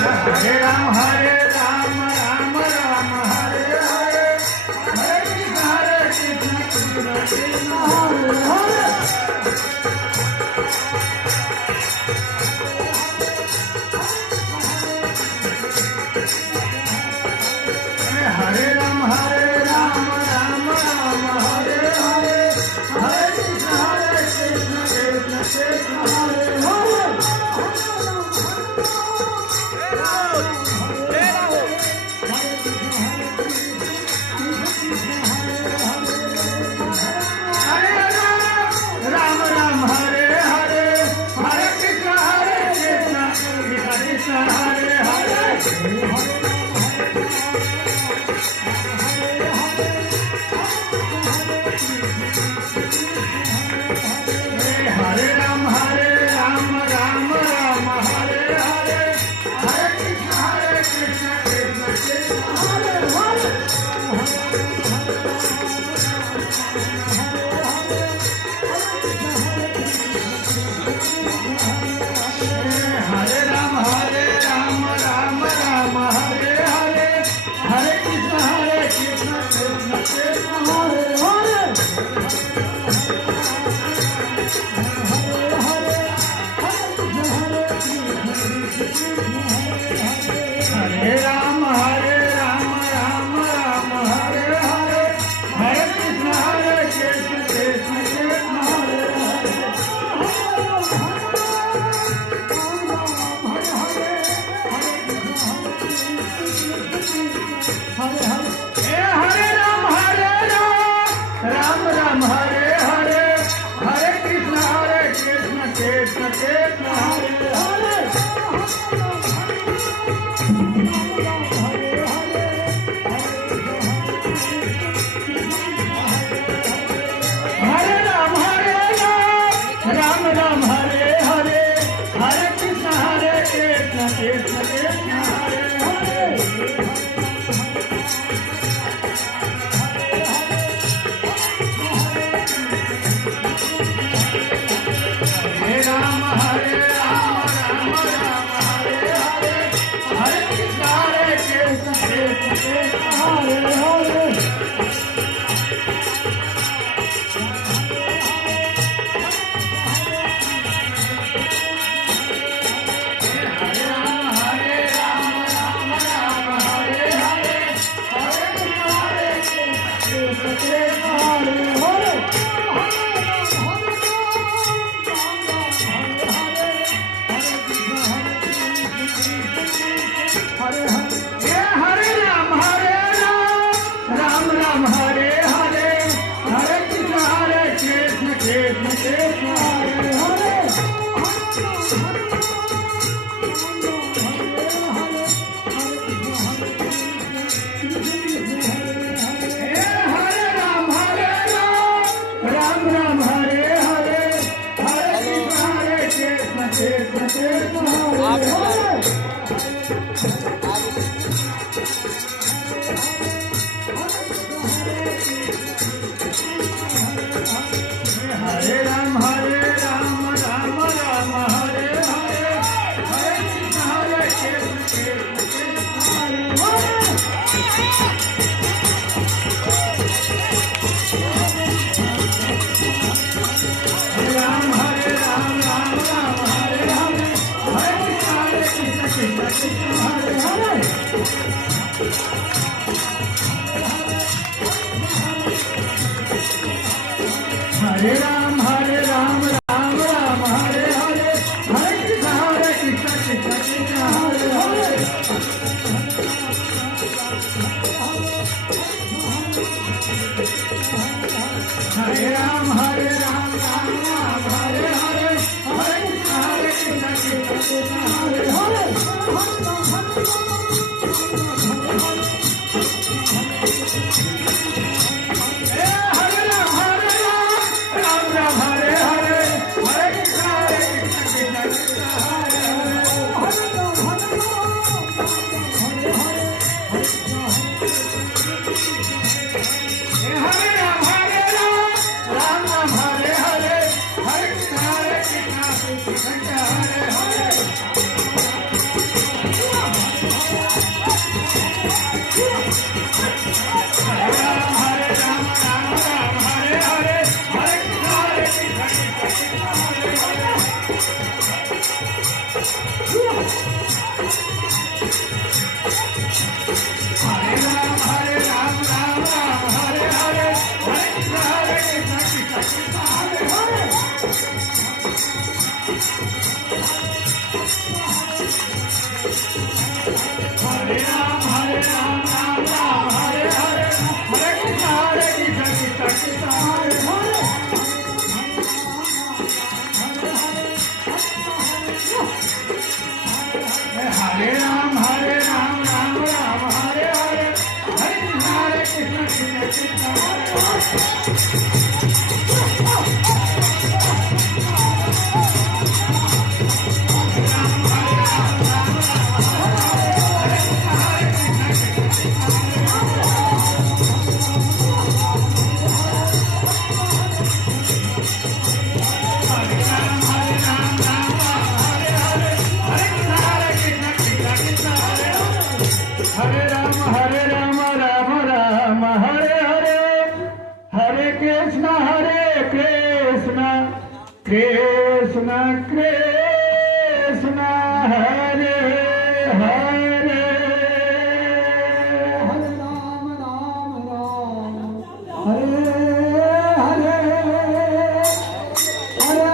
Hare Ram, Hare Ram, Ram Ram, Hare Hare, Hare Krishna, Krishna Krishna, Hare Hare. Hare Ram, Hare Ram, Ram Ram, Hare Hare, Hare Krishna, Krishna Krishna, Hare Hare. Ram Ram, Hare Hare, Hare Krishna, Krishna Krishna, Hare Hare. Hare Ram, Hare Ram, Ram Ram, Hare Hare, Hare Krishna, Krishna Krishna, Hare Hare. Hare Ram, Hare Ram, Ram Ram, Hare Hare, Hare Krishna, Krishna Krishna, Hare Hare. Hare Ram, Hare Ram, Ram Ram, Hare Hare, Hare Krishna, Krishna Krishna, Hare Hare. Hare Ram, Hare Ram, Ram Ram, Hare Hare, Hare Krishna, Krishna Krishna, Hare Hare. Hare Ram, Hare Ram, Ram Ram, Hare Hare, Hare Krishna, Krishna Krishna, Hare Hare. Hare Ram, Hare Ram, Ram Ram, Hare Hare, Hare Krishna, Krishna Krishna, Hare Hare. Hare Ram, Hare Ram, Ram Ram, Hare Hare, Hare Krishna, Krishna Krishna, Hare Hare. Hare Ram, Hare Ram, Ram Ram, Hare Hare, Hare Krishna, Krishna Krishna, Hare Hare. Hare Ram, Hare Ram, Ram Ram, Hare Hare, Hare Krishna, Krishna Krishna, Hare Hare. Hare Ram, Hare Ram, Ram Ram, Hare Hare, Hare Krishna, Krishna Krishna, Krishna Krishna Hare Hare Hare Rama Rama Rama Hare Hare Hare Krishna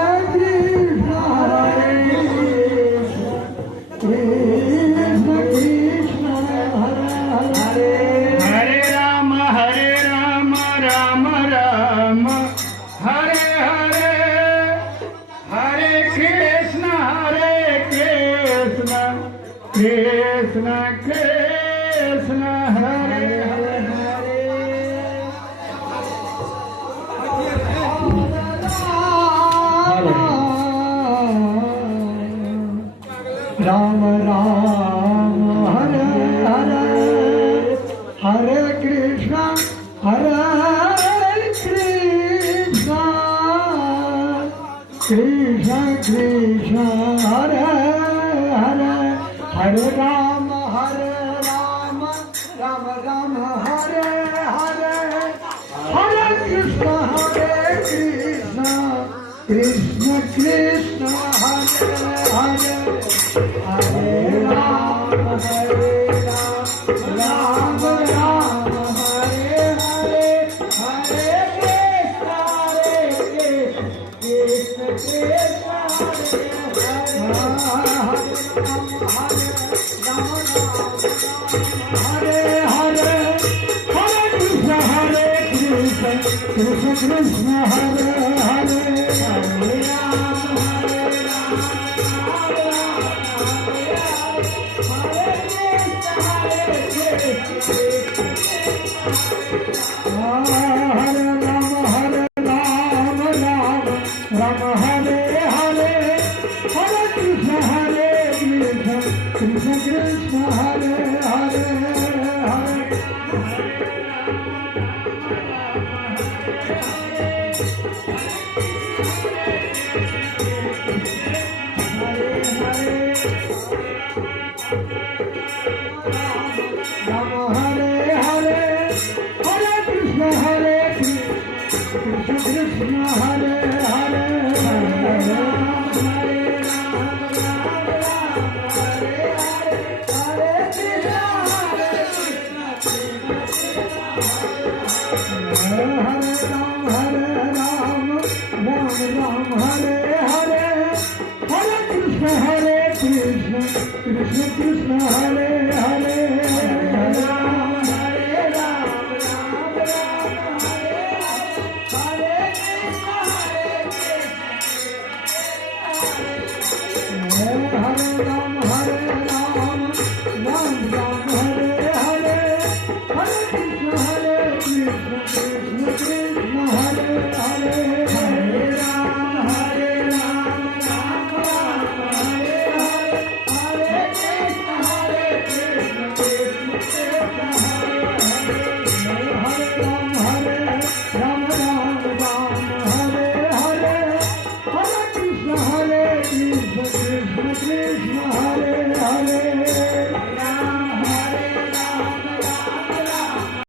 Krishna Krishna Hare Hare Hare Rama Rama Rama Hare Hare Hare Krishna Krishna Krishna Hare Hare Rama Rama Hare Hare Hare Krishna Krishna Krishna Hare Hare Hare Rama Rama Rama Hare Hare Hare Krishna Krishna Krishna Hare Hare Hare Rama Rama Hare Hare Hare Krishna Krishna Hare Hare Krishna Krishna Hare Hare Hare Rama Hare Hare Hare Krishna Krishna Krishna Hare Hare Hare Rama Hare Hare Hare Krishna Krishna Hare Hare Hare Krishna Hare Hare Ram Hare Ram Hare Hare Ram